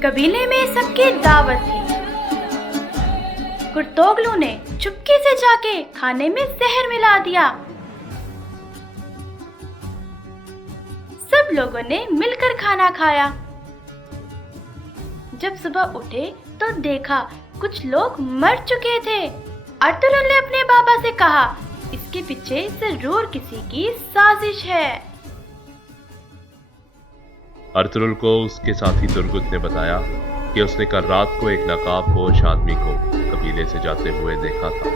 कबीले में सबकी दावत थी। कुर्तोगलू ने चुपके से जाके खाने में जहर मिला दिया। सब लोगों ने मिलकर खाना खाया। जब सुबह उठे तो देखा कुछ लोग मर चुके थे। अर्तुगरुल ने अपने बाबा से कहा, इसके पीछे जरूर किसी की साजिश है। अर्तुगरुल को उसके साथी तुर्गुत ने बताया कि उसने कल रात को एक नकाबपोश आदमी को कबीले से जाते हुए देखा था।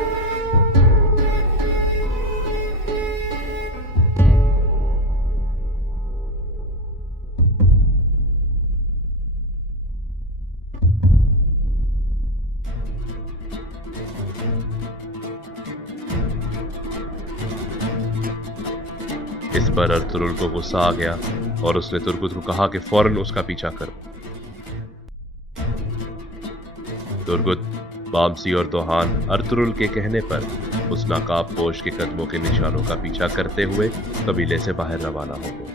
इस पर अर्तुगरुल को गुस्सा आ गया और उसने तुर्गुत को कहा कि फौरन उसका पीछा करो। तुर्गुत, बामसी और दोहान अर्तुगरुल के कहने पर उस नकाबपोश के कदमों के निशानों का पीछा करते हुए कबीले से बाहर रवाना हो गए।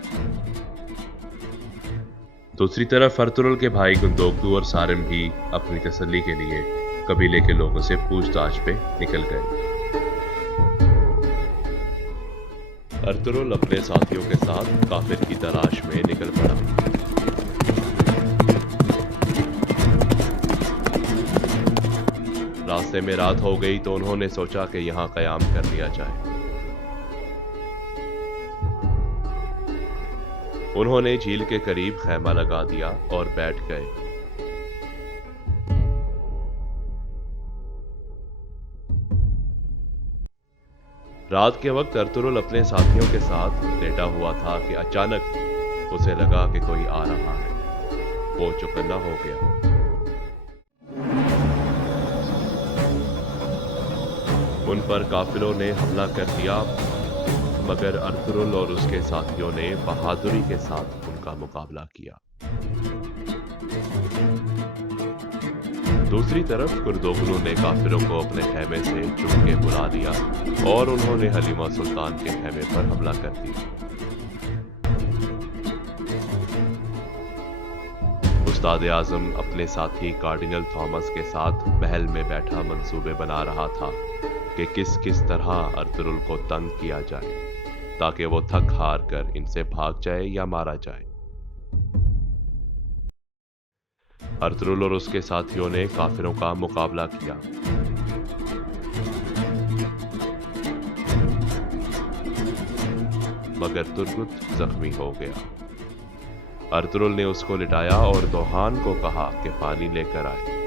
दूसरी तरफ अर्तुगरुल के भाई गुंदोगदू और सारिम भी अपनी तसल्ली के लिए कबीले के लोगों से पूछताछ पे निकल गए। अर्तुगरुल अपने साथियों के साथ काफिर की तलाश में निकल पड़ा। रास्ते में रात हो गई तो उन्होंने सोचा कि यहां कयाम कर लिया जाए। उन्होंने झील के करीब खैमा लगा दिया और बैठ गए। रात के वक्त अर्तुगरुल अपने साथियों के साथ लेटा हुआ था कि अचानक उसे लगा कि कोई आ रहा है। वो चौकन्ना हो गया। उन पर काफिरों ने हमला कर दिया, मगर अर्तुगरुल और उसके साथियों ने बहादुरी के साथ उनका मुकाबला किया। दूसरी तरफ कुर्तोगलू ने काफिरों को अपने खेमे से चुप के बुला लिया और उन्होंने हलीमा सुल्तान के खेमे पर हमला कर दिया। उस्ताद आजम अपने साथी कार्डिनल थॉमस के साथ महल में बैठा मंसूबे बना रहा था कि किस किस तरह अर्तुगरुल को तंग किया जाए ताकि वो थक हार कर इनसे भाग जाए या मारा जाए। अर्तुगरुल और उसके साथियों ने काफिरों का मुकाबला किया, मगर तुर्गुत जख्मी हो गया। अर्तुगरुल ने उसको लिटाया और दोहान को कहा कि पानी लेकर आए।